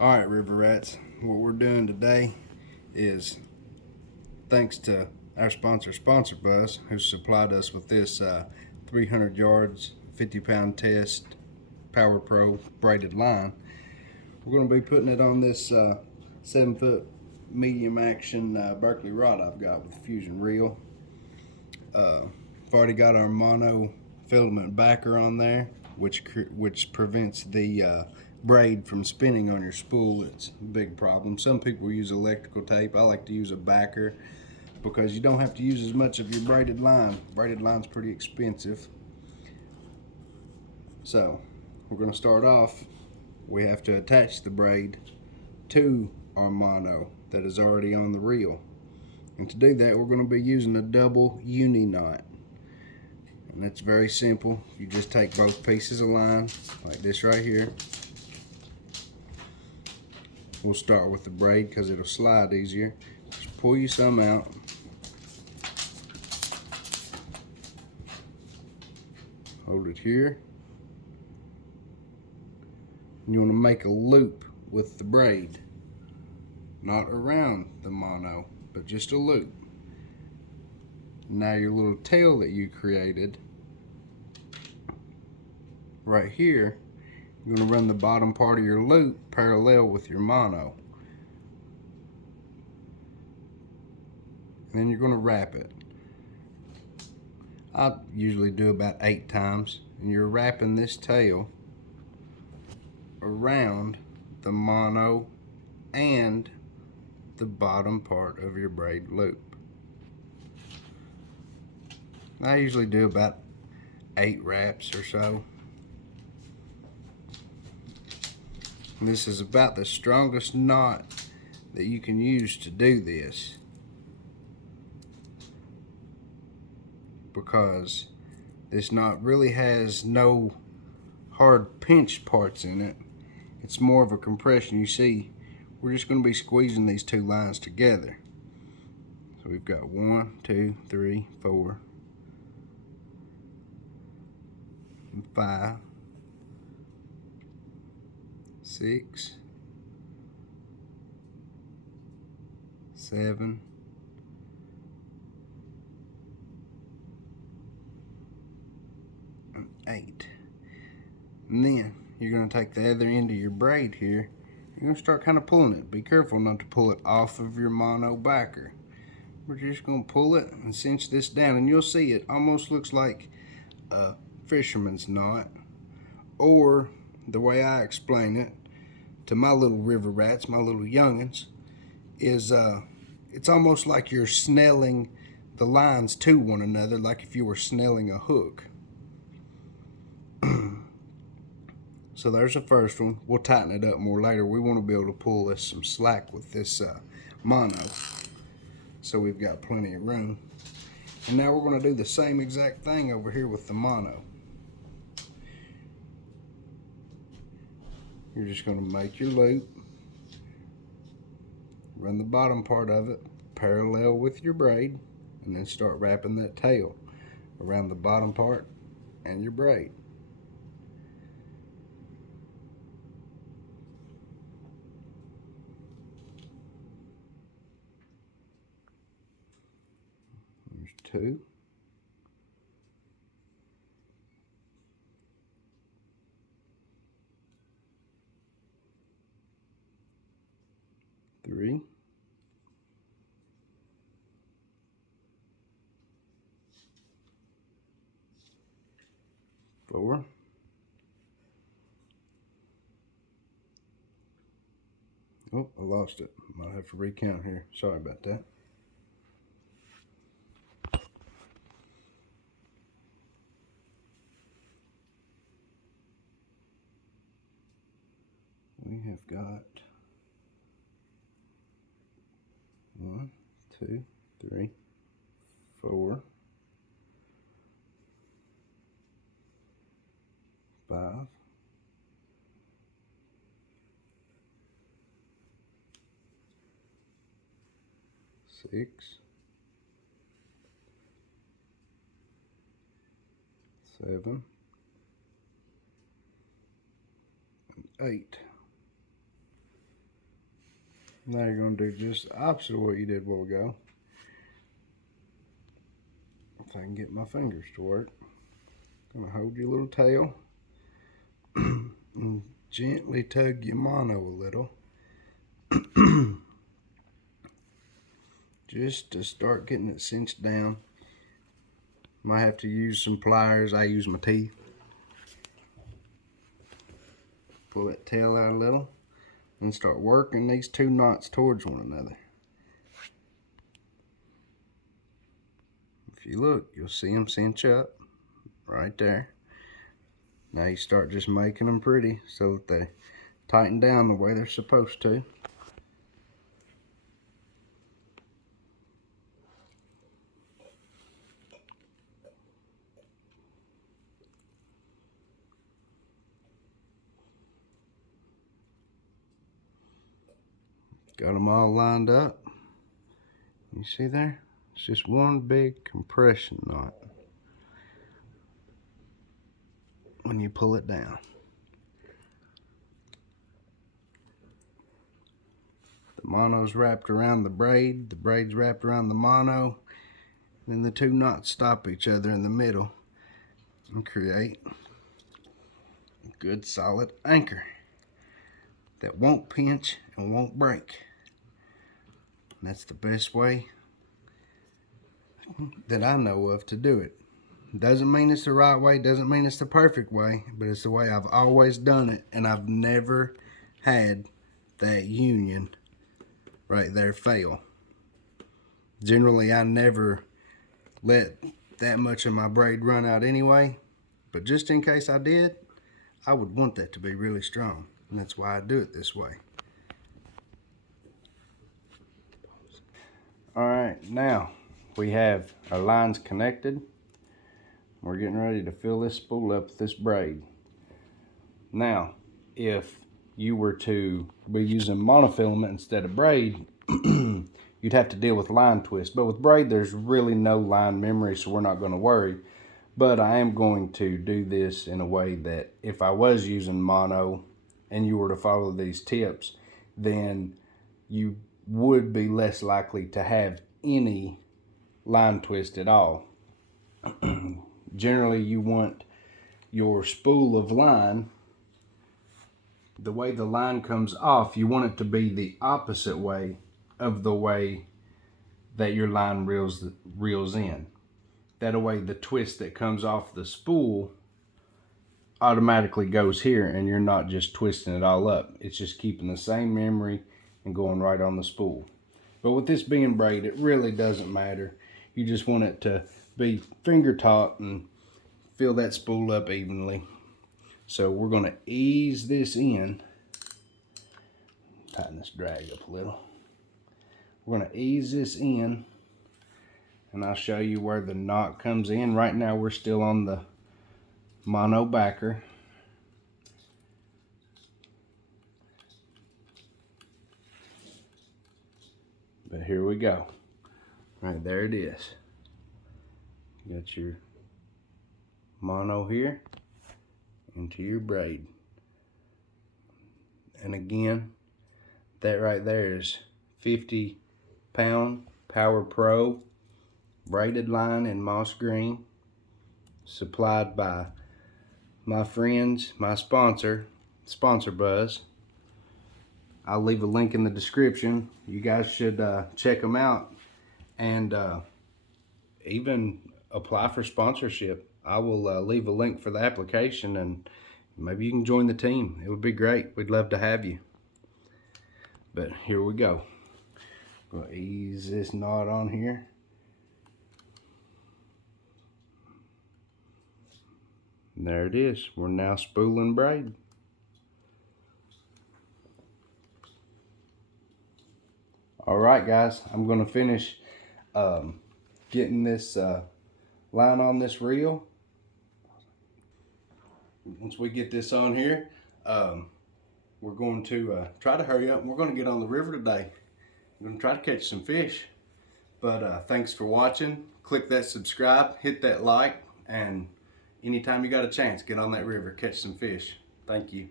Alright, River Rats, what we're doing today is thanks to our sponsor Bus, who supplied us with this 300 yards, 50-pound test Power Pro braided line. We're going to be putting it on this 7-foot medium action Berkeley rod I've got with fusion reel. I've already got our monofilament backer on there, which prevents the braid from spinning on your spool. It's a big problem. Some people use electrical tape. I like to use a backer because you don't have to use as much of your braided line. Braided line's pretty expensive. So we're going to start off. We have to attach the braid to our mono that is already on the reel. And to do that, we're going to be using a double uni knot. And that's very simple. You just take both pieces of line, like this right here. We'll start with the braid because it'll slide easier. Just pull you some out. Hold it here. And you want to make a loop with the braid. Not around the mono, but just a loop. Now your little tail that you created right here, you're going to run the bottom part of your loop parallel with your mono. And then you're going to wrap it. I usually do about 8 times. And you're wrapping this tail around the mono and the bottom part of your braid loop. I usually do about 8 wraps or so. And this is about the strongest knot that you can use to do this, because this knot really has no hard pinch parts in it. It's more of a compression. You see, we're just going to be squeezing these two lines together. So we've got 1, 2, 3, 4, 5, 6, 7, 8. And then you're going to take the other end of your braid here. You're going to start kind of pulling it. Be careful not to pull it off of your mono backer. We're just going to pull it and cinch this down, and you'll see it almost looks like a fisherman's knot, or the way I explain it to my little river rats, my little youngins, is it's almost like you're snelling the lines to one another, like if you were snelling a hook. So there's the first one. We'll tighten it up more later. We want to be able to pull this some slack with this mono, so we've got plenty of room. And now we're going to do the same exact thing over here with the mono. You're just going to make your loop, run the bottom part of it parallel with your braid, and then start wrapping that tail around the bottom part and your braid. There's 2. 3. 4. Oh, I lost it. Might have to recount here. Sorry about that. We have got 1, 2, 3, 4, 5, 6, 7, and 8. Now you're going to do just the opposite of what you did a while ago. If I can get my fingers to work. I'm going to hold your little tail and gently tug your mono a little. Just to start getting it cinched down. Might have to use some pliers. I use my teeth. Pull that tail out a little and start working these two knots towards one another. If you look, you'll see them cinch up right there. Now you start just making them pretty so that they tighten down the way they're supposed to. Got them all lined up. You see there? It's just one big compression knot when you pull it down. The mono's wrapped around the braid's wrapped around the mono, and then the two knots stop each other in the middle and create a good solid anchor that won't pinch and won't break. And that's the best way that I know of to do it. Doesn't mean it's the right way, doesn't mean it's the perfect way, but it's the way I've always done it, and I've never had that union right there fail. Generally, I never let that much of my braid run out anyway, but just in case I did, I would want that to be really strong, and that's why I do it this way. Alright, now we have our lines connected. We're getting ready to fill this spool up with this braid. Now, if you were to be using monofilament instead of braid, you'd have to deal with line twist. But with braid, there's really no line memory, so we're not going to worry. But I am going to do this in a way that if I was using mono and you were to follow these tips, then you would be less likely to have any line twist at all. Generally, you want your spool of line, the way the line comes off, you want it to be the opposite way of the way that your line reels in. That way the twist that comes off the spool automatically goes here, and you're not just twisting it all up. It's just keeping the same memory and going right on the spool. But with this being braid, it really doesn't matter. You just want it to be finger taut and fill that spool up evenly. So we're going to ease this in. Tighten this drag up a little. We're going to ease this in, and I'll show you where the knot comes in. Right now we're still on the mono backer. But here we go. Right there it is. You got your mono here into your braid. And again, that right there is 50-pound Power Pro braided line in moss green, supplied by my friends, my sponsor Buzz. I'll leave a link in the description. You guys should check them out and even apply for sponsorship. I will leave a link for the application, and maybe you can join the team. It would be great. We'd love to have you. But here we go. I'm going to ease this knot on here. And there it is. We're now spooling braid. Alright guys, I'm going to finish getting this line on this reel. Once we get this on here, we're going to try to hurry up. We're going to get on the river today. We're going to try to catch some fish. But thanks for watching. Click that subscribe, hit that like, and anytime you got a chance, get on that river, catch some fish. Thank you.